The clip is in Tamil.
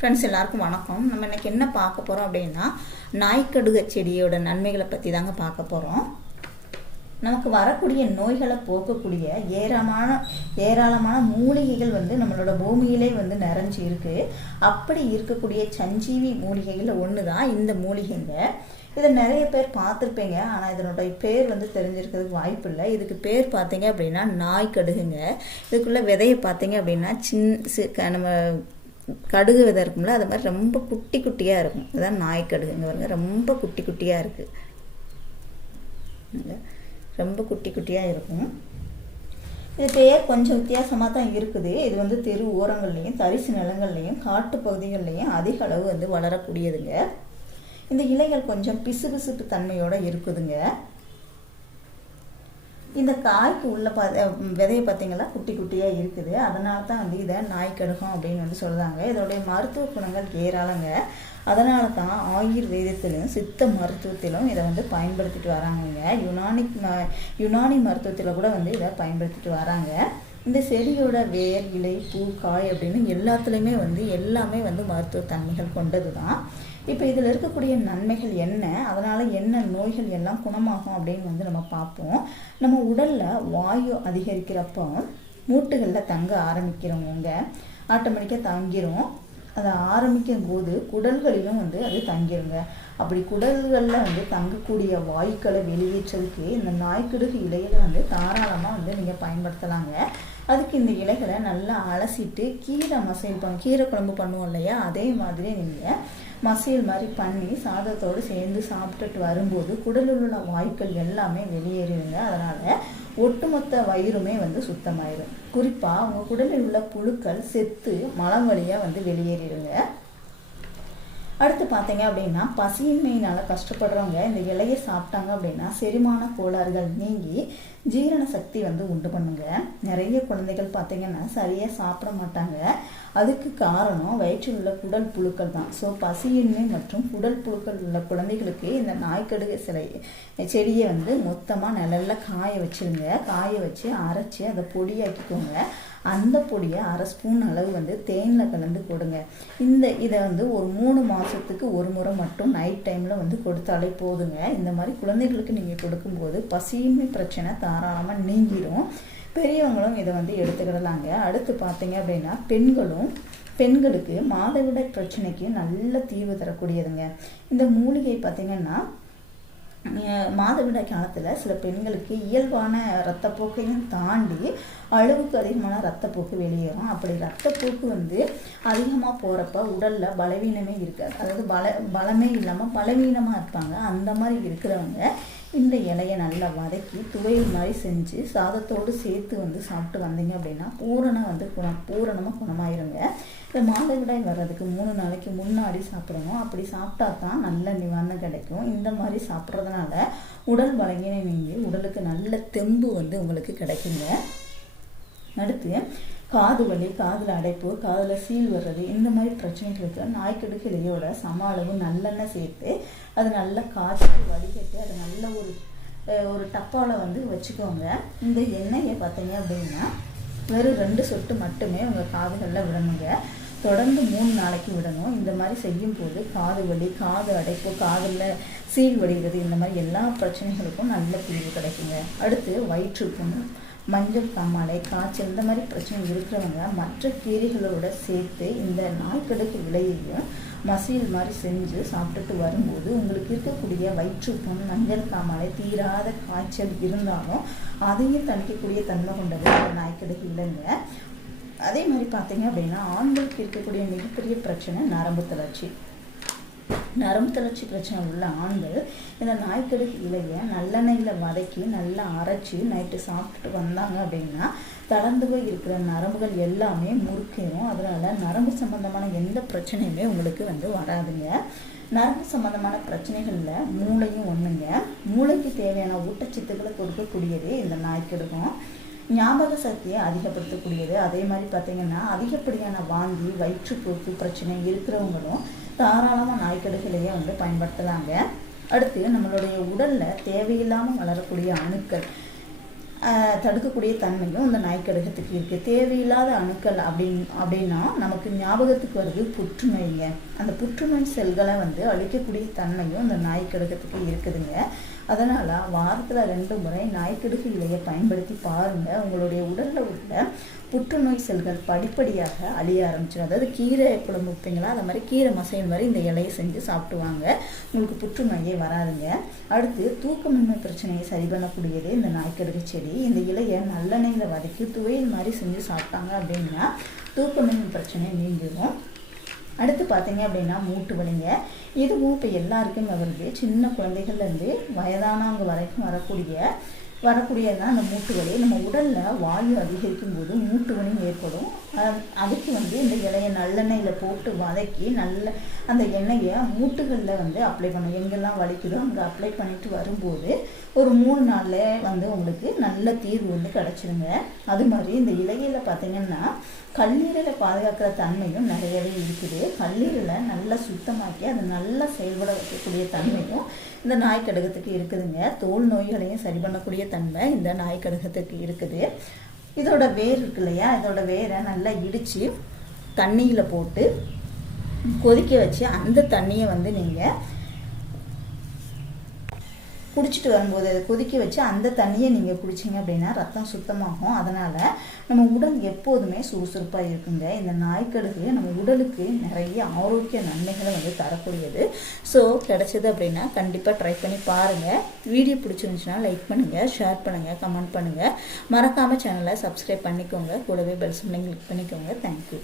ஃப்ரெண்ட்ஸ் எல்லாருக்கும் வணக்கம். நம்ம இன்னைக்கு என்ன பார்க்க போகிறோம் அப்படின்னா நாய்க்கடுக செடியோட நன்மைகளை பற்றி தாங்க பார்க்க போகிறோம் நமக்கு வரக்கூடிய நோய்களை போக்கக்கூடிய ஏராளமான ஏராளமான மூலிகைகள் வந்து நம்மளோட பூமியிலே வந்து நிறைஞ்சு இருக்கு. அப்படி இருக்கக்கூடிய சஞ்சீவி மூலிகைகளில் ஒன்று தான் இந்த மூலிகைங்க. இதை நிறைய பேர் பார்த்துருப்பீங்க. ஆனால் இதனுடைய பேர் வந்து தெரிஞ்சிருக்கிறதுக்கு வாய்ப்பு இல்லை. இதுக்கு பேர் பார்த்தீங்க அப்படின்னா நாய் கடுகுங்க இதுக்குள்ளே விதையை பார்த்தீங்க அப்படின்னா சின் சி- நம்ம கடுகு விதை இருக்கும்ல அது மாதிரி ரொம்ப குட்டி குட்டியாக இருக்கும். அதான் நாய் கடுகுங்க பாருங்க ரொம்ப குட்டி குட்டியாக இருக்குது ரொம்ப குட்டி குட்டியாக இருக்கும். இது பேர் கொஞ்சம் வித்தியாசமாக தான் இருக்குது. இது வந்து தெரு ஓரங்கள்லேயும் தரிசு நிலங்கள்லையும் காட்டு பகுதிகள்லையும் அதிக அளவு வந்து வளரக்கூடியதுங்க. இந்த இலைகள் கொஞ்சம் பிசு பிசுப்பு தன்மையோட இருக்குதுங்க. இந்த காய்க்கு உள்ள பா விதையை பார்த்தீங்களா? குட்டி குட்டியாக இருக்குது. அதனால தான் வந்து இதை நாய் நாய்க்கடுகம் அப்படின்னு வந்து சொல்கிறாங்க இதோடைய மருத்துவ குணங்கள் ஏராளங்க. அதனால தான் ஆயுர்வேதத்திலும் சித்த மருத்துவத்திலும் இதை வந்து பயன்படுத்திட்டு வராங்கங்க. யுனானிக் யுனானி மருத்துவத்தில் கூட வந்து இதை பயன்படுத்திட்டு வராங்க. இந்த செடியோட வேர் இலை பூ காய் அப்படின்னு எல்லாத்துலேயுமே வந்து எல்லாமே வந்து மருத்துவ தன்மைகள் கொண்டது தான் இப்போ இதில் இருக்கக்கூடிய நன்மைகள் என்ன? அதனால் என்ன நோய்கள் எல்லாம் குணமாகும் அப்படின்னு வந்து நம்ம பார்ப்போம். நம்ம உடலில் வாயு அதிகரிக்கிறப்போ மூட்டுகளில் தங்க ஆரம்பிக்கிறவங்க ஆட்டோமேட்டிக்காக தங்கிரும். அதை ஆரம்பிக்கும் போது குடல்களிலும் வந்து அது தங்கிருங்க. அப்படி குடல்களில் வந்து தங்கக்கூடிய வாயுக்களை வெளியேற்றதுக்கு இந்த நாய்க்கடுகு இடையில வந்து தாராளமாக வந்து நீங்கள் பயன்படுத்தலாங்க. அதுக்கு இந்த இலைகளை நல்லா அலசிட்டு கீரை மசைல் பண்ண கீரை குழம்பு பண்ணுவோம் இல்லையா? அதே மாதிரி நீங்கள் மசியல் மாதிரி பண்ணி சாதத்தோடு சேர்ந்து சாப்பிட்டுட்டு வரும்போது குடலில் உள்ள வாய்க்கள் எல்லாமே வெளியேறிடுங்க. அதனால் ஒட்டுமொத்த வயிறுமே வந்து சுத்தமாயிடும் குறிப்பாக உங்கள் குடலில் உள்ள புழுக்கள் செத்து மலம் வழியாக வந்து வெளியேறிடுங்க. அடுத்து பார்த்தீங்க அப்படின்னா பசியின்மையினால் கஷ்டப்படுறவங்க இந்த இலையை சாப்பிட்டாங்க அப்படின்னா செரிமான கோளாறுகள் நீங்கி ஜீரண சக்தி வந்து உண்டு பண்ணுங்க. நிறைய குழந்தைகள் பார்த்தீங்கன்னா சரியாக சாப்பிட மாட்டாங்க. அதுக்கு காரணம் வயிற்றில் உள்ள குடல் புழுக்கள் தான். ஸோ பசியின்மை மற்றும் குடல் புழுக்கள் உள்ள குழந்தைகளுக்கு இந்த நாய்க்கடுகு சிலை செடியை வந்து மொத்தமாக நிழல்ல காய வச்சுருங்க. காய வச்சு அரைச்சி அதை பொடியாக்கிக்கோங்க. அந்த பொடியை அரை ஸ்பூன் அளவு வந்து தேனில் கலந்து கொடுங்க இந்த இதை வந்து ஒரு மூணு மாதத்துக்கு ஒரு முறை மட்டும் நைட் டைமில் வந்து கொடுத்தாலே போதுங்க. இந்த மாதிரி குழந்தைகளுக்கு நீங்கள் கொடுக்கும்போது பசியின்மை பிரச்சனை தாராளமாக நீங்கிடும் பெரியவங்களும் இதை வந்து எடுத்துக்கிடலாங்க. அடுத்து பார்த்தீங்க அப்படின்னா பெண்களும் பெண்களுக்கு மாதவிடாய் பிரச்சனைக்கு நல்ல தீர்வு தரக்கூடியதுங்க. இந்த மூலிகை பார்த்தீங்கன்னா மாதவிடாய் காலத்தில் சில பெண்களுக்கு இயல்பான ரத்தப்போக்கையும் தாண்டி அளவுக்கு அதிகமான ரத்தப்போக்கு வெளியேறும். அப்படி ரத்தப்போக்கு வந்து அதிகமாக போகிறப்ப உடலில் பலவீனமே இருக்காது. அதாவது பல பலமே இல்லாமல் பலவீனமாக இருப்பாங்க. அந்த மாதிரி இருக்கிறவங்க இந்த இலையை நல்லா வதக்கி துவையல் மாதிரி செஞ்சு சாதத்தோடு சேர்த்து வந்து சாப்பிட்டு வந்தீங்க அப்படின்னா பூரணம் வந்து குணம் பூரணமாக குணமாயிருங்க. இந்த மாதவிடாய் வர்றதுக்கு மூணு நாளைக்கு முன்னாடி சாப்பிடணும். அப்படி சாப்பிட்டா தான் நல்ல நிவாரணம் கிடைக்கும். இந்த மாதிரி சாப்பிட்றதுனால உடல் பலகீனை நீங்கி உடலுக்கு நல்ல தெம்பு வந்து உங்களுக்கு கிடைக்குங்க. அடுத்து காது வலி காதில் அடைப்பு காதில் சீல் வர்றது இந்த மாதிரி பிரச்சனைகளுக்கு நாய்க்கடுக்கு இலையோட சம அளவு நல்லெண்ணெய் சேர்த்து அது நல்லா காய்ச்சி வடிகட்டி அது நல்ல ஒரு ஒரு டப்பாவில் வந்து வச்சுக்கோங்க. இந்த எண்ணெயை பார்த்தீங்க அப்படின்னா வெறும் ரெண்டு சொட்டு மட்டுமே உங்கள் காதுகளில் விடணுங்க. தொடர்ந்து மூணு நாளைக்கு விடணும். இந்த மாதிரி செய்யும் போது காது வலி காது அடைப்பு காதில் சீல் வடிகிறது இந்த மாதிரி எல்லா பிரச்சனைகளுக்கும் நல்ல தீர்வு கிடைக்குங்க. அடுத்து வயிற்றுப்புண்ணு மஞ்சள் காமாலை காய்ச்சல் இந்த மாதிரி பிரச்சனை இருக்கிறவங்க மற்ற கீரைகளோட சேர்த்து இந்த நாய்க்கடுக்கு விலையையும் மசியல் மாதிரி செஞ்சு சாப்பிட்டுட்டு வரும்போது உங்களுக்கு இருக்கக்கூடிய வயிற்றுப்புண் மஞ்சள் காமாலை தீராத காய்ச்சல் இருந்தாலும் அதையும் தணிக்கக்கூடிய தன்மை கொண்டது நாய்க்கடுக்கு இல்லைங்க அதே மாதிரி பார்த்தீங்க அப்படின்னா ஆண்களுக்கு இருக்கக்கூடிய மிகப்பெரிய பிரச்சனை நரம்பு தளர்ச்சி. நரம்பு தளர்ச்சி பிரச்சனை உள்ள ஆண்கள் இந்த நாய்க்கடுக்கு இலையை நல்லெண்ணெயில் வதக்கி நல்லா அரைச்சி நைட்டு சாப்பிட்டுட்டு வந்தாங்க அப்படின்னா தளர்ந்து போய் இருக்கிற நரம்புகள் எல்லாமே முறுக்கிடும் அதனால் நரம்பு சம்பந்தமான எந்த பிரச்சனையுமே உங்களுக்கு வந்து வராதுங்க. நரம்பு சம்பந்தமான பிரச்சனைகளில் மூளையும் ஒன்றுங்க மூளைக்கு தேவையான ஊட்டச்சத்துக்களை கொடுக்கக்கூடியதே இந்த நாய்க்கெடுக்கும். ஞாபக சக்தியை அதிகப்படுத்தக்கூடியது. அதே மாதிரி பார்த்தீங்கன்னா அதிகப்படியான வாந்தி வயிற்றுப்போக்கு பிரச்சனை இருக்கிறவங்களும் தாராளமாக நாய்க்கடுகளையே வந்து பயன்படுத்தலாங்க. அடுத்து நம்மளுடைய உடலில் தேவையில்லாமல் வளரக்கூடிய அணுக்கள். தடுக்கக்கூடிய தன்மையும் இந்த நாய்க்கடகத்துக்கு இருக்குது தேவையில்லாத அணுக்கள் அப்படின் அப்படின்னா நமக்கு ஞாபகத்துக்கு வருது புற்றுநோய்ங்க. அந்த புற்றுநோய் செல்களை வந்து அழிக்கக்கூடிய தன்மையும் இந்த நாய்க்கடகத்துக்கு இருக்குதுங்க. அதனால் வாரத்தில் ரெண்டு முறை நாய்க்கடுகு இலையை பயன்படுத்தி பாருங்கள் உங்களுடைய உடலில் உள்ள புற்றுநோய் செல்கள் படிப்படியாக அழிய ஆரம்பிச்சிடும் அதாவது கீரை குழம்பு வைப்பீங்களா? அது மாதிரி கீரை மசையின் மாதிரி இந்த இலையை செஞ்சு சாப்பிடுவாங்க உங்களுக்கு புற்றுநோயே வராதுங்க. அடுத்து தூக்கமின்மை பிரச்சனையை சரி பண்ணக்கூடியது இந்த நாய்க்கடுகு செடி. இந்த இலையை நல்லெண்ணெயில் வதக்கி துவையல் மாதிரி செஞ்சு சாப்பிட்டாங்க அப்படின்னா தூக்கமின் பிரச்சனை நீங்கிடும் அடுத்து பார்த்தீங்க அப்படின்னா மூட்டு வலிங்க. இதுவும் இப்போ எல்லாருக்குமே வருது. சின்ன குழந்தைகள்லேருந்து வயதானவங்க வரைக்கும் வரக்கூடிய வரக்கூடியதான் அந்த மூட்டு வலி நம்ம உடலில் வாயு அதிகரிக்கும் போது மூட்டு வலி ஏற்படும் அதுக்கு வந்து இந்த இலையை நல்லெண்ணெயில் போட்டு வதக்கி நல்ல அந்த எண்ணெயை மூட்டுகளில் வந்து அப்ளை பண்ணும் எங்கெல்லாம் வலிக்குதோ அங்கே அப்ளை பண்ணிட்டு வரும்போது ஒரு மூணு நாளில் வந்து உங்களுக்கு நல்ல தீர்வு வந்து கிடச்சிருங்க. அது மாதிரி இந்த இலையில பார்த்தீங்கன்னா கல்லீரலை பாதுகாக்கிற தன்மையும் நிறையவே இருக்குது. கல்லீரலை நல்லா சுத்தமாக்கி அதை நல்லா செயல்பட வைக்கக்கூடிய தன்மையும் இந்த நாய் நாய்க்கடுகத்துக்கு இருக்குதுங்க. தோல் நோய்களையும் சரி பண்ணக்கூடிய தன்மை இந்த நாய் கடுகத்துக்கு இருக்குது. இதோட வேர் இருக்கு இல்லையா? இதோட வேரை நல்லா இடித்து தண்ணியில் போட்டு கொதிக்க வச்சு அந்த தண்ணியை வந்து நீங்கள் குடிச்சிட்டு வரும்போது அதை கொதிக்க வச்சு அந்த தண்ணியை நீங்கள் குடிச்சிங்க அப்படின்னா ரத்தம் சுத்தமாகும். அதனால் நம்ம உடல் எப்போதுமே சுறுசுறுப்பாக இருக்குங்க. இந்த நாய்க்கடுகு நம்ம உடலுக்கு நிறைய ஆரோக்கிய நன்மைகளை வந்து தரக்கூடியது. ஸோ கிடச்சிது அப்படின்னா கண்டிப்பாக ட்ரை பண்ணி பாருங்கள் வீடியோ பிடிச்சிருந்துச்சுன்னா லைக் பண்ணுங்கள் ஷேர் பண்ணுங்கள் கமெண்ட் பண்ணுங்கள் மறக்காமல் சேனலை சப்ஸ்கிரைப் பண்ணிக்கோங்க. கூடவே பெல் சிம்லையும் கிளிக் பண்ணிக்கோங்க. Thank you